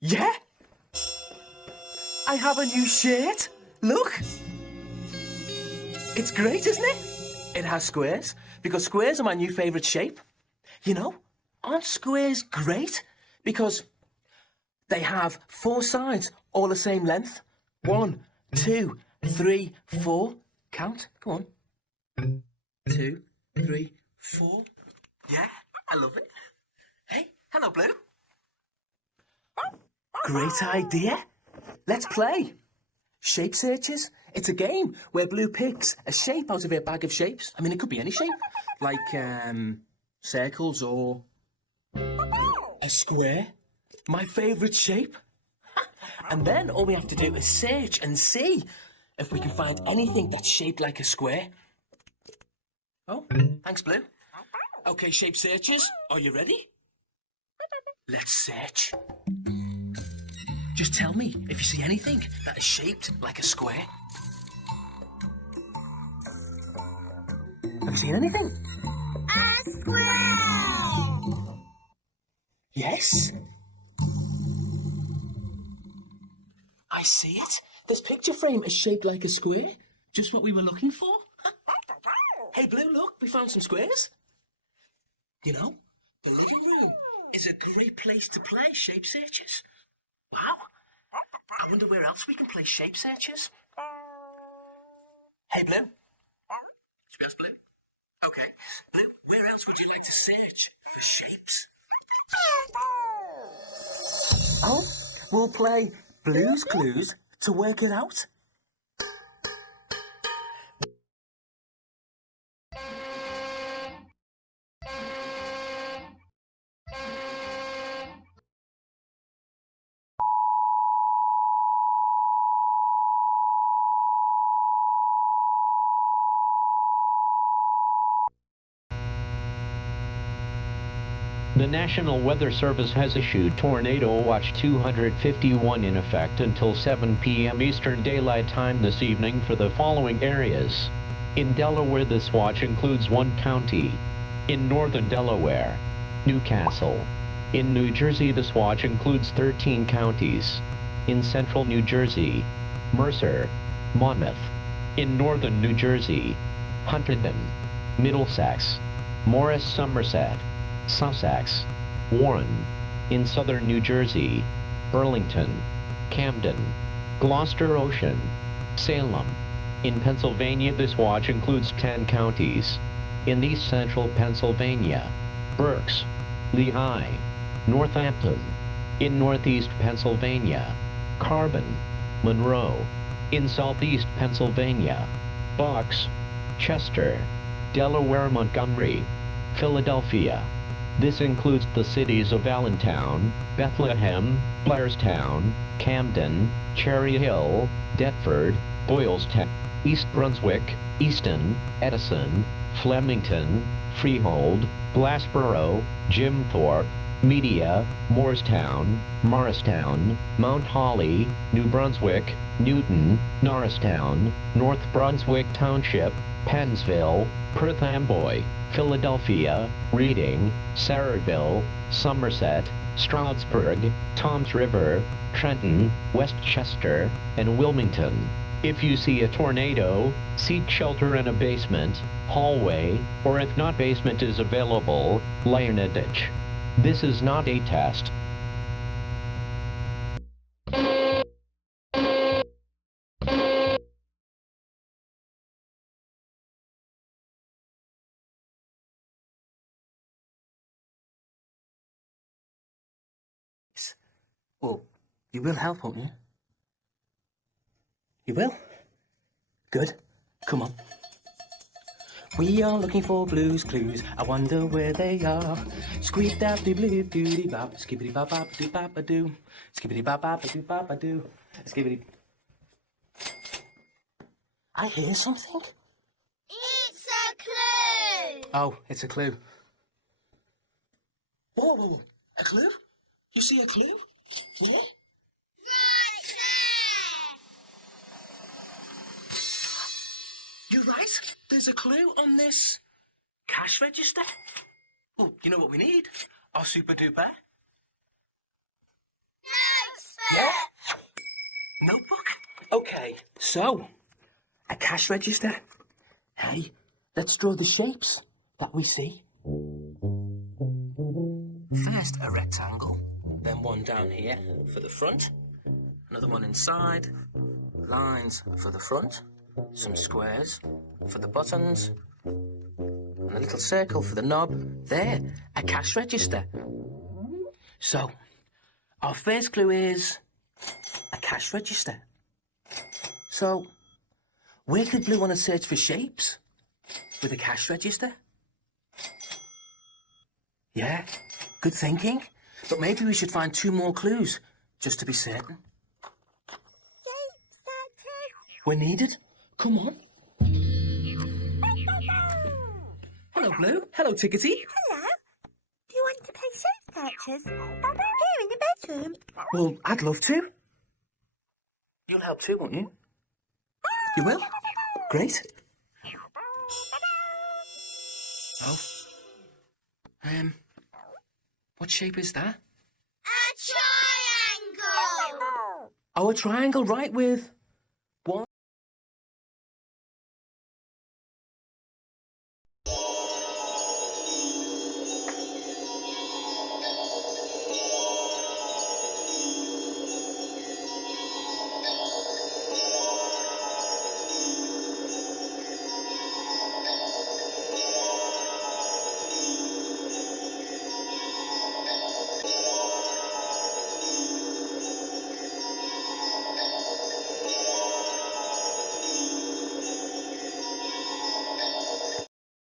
Yeah? I have a new shirt. Look. It's great, isn't it? It has squares, because squares are my new favourite shape. You know, aren't squares great? Because they have 4 sides, all the same length. 1, 2, 3, 4. Count. Go on. 2, 3, 4. Yeah, I love it. Hey, hello, Blue. Great idea. Let's play. Shape searches. It's a game where Blue picks a shape out of her bag of shapes. I mean, it could be any shape, like circles or a square. My favourite shape. And then all we have to do is search and see if we can find anything that's shaped like a square. Oh, thanks, Blue. Okay, shape searchers, are you ready? Let's search. Just tell me if you see anything that is shaped like a square. Have you seen anything? A square! Yes. I see it. This picture frame is shaped like a square. Just what we were looking for. Hey, Blue, look, we found some squares. You know, the living room is a great place to play shape searches. Wow. I wonder where else we can play shape searches. Hey, Blue. Should we ask Blue? Okay. Blue, where else would you like to search for shapes? Oh, we'll play Blue's Clues to work it out. The National Weather Service has issued Tornado Watch 251 in effect until 7 p.m. Eastern Daylight Time this evening for the following areas. In Delaware, this watch includes 1 county. In northern Delaware, Newcastle. In New Jersey, this watch includes 13 counties. In central New Jersey, Mercer, Monmouth. In northern New Jersey, Hunterdon, Middlesex, Morris, Somerset, Sussex, Warren. In southern New Jersey, Burlington, Camden, Gloucester Ocean, Salem. In Pennsylvania, this watch includes 10 counties. In east central Pennsylvania, Berks, Lehigh, Northampton. In northeast Pennsylvania, Carbon, Monroe. In southeast Pennsylvania, Bucks, Chester, Delaware, Montgomery, Philadelphia. This includes the cities of Allentown, Bethlehem, Blairstown, Camden, Cherry Hill, Deptford, Boylston, East Brunswick, Easton, Edison, Flemington, Freehold, Glassboro, Jim Thorpe, Media, Moorestown, Morristown, Mount Holly, New Brunswick, Newton, Norristown, North Brunswick Township, Pennsville, Perth Amboy, Philadelphia, Reading, Saraville, Somerset, Stroudsburg, Toms River, Trenton, Westchester, and Wilmington. If you see a tornado, seek shelter in a basement, hallway, or if not basement is available, lie in a ditch. This is not a test. Oh, you will help, won't you? You will? Good. Come on. We are looking for Blue's Clues. I wonder where they are. Squeak dab doo blue doody bop. Skibbity bop bop doo bop a doo. Skibbity bop bop doo bop a doo. Skibbity. I hear something. It's a clue! Oh, it's a clue. Whoa, whoa, whoa. A clue? You see a clue? Yeah? Right there! You're right. There's a clue on this cash register. Oh, you know what we need? Our super duper. No Okay, so a cash register. Hey, let's draw the shapes that we see. First a rectangle, then one down here for the front, another one inside, lines for the front, some squares for the buttons, and a little circle for the knob. There, a cash register. So, our first clue is a cash register. So, where could Blue want to search for shapes with a cash register? Yeah, good thinking. But maybe we should find 2 more clues, just to be certain. We're needed. Come on. Hello, Blue. Hello, Tickety. Hello. Do you want to play shape searchers? Here in the bedroom. Well, I'd love to. You'll help too, won't you? You will? Great. Oh. What shape is that? A triangle. Oh, a triangle, right, with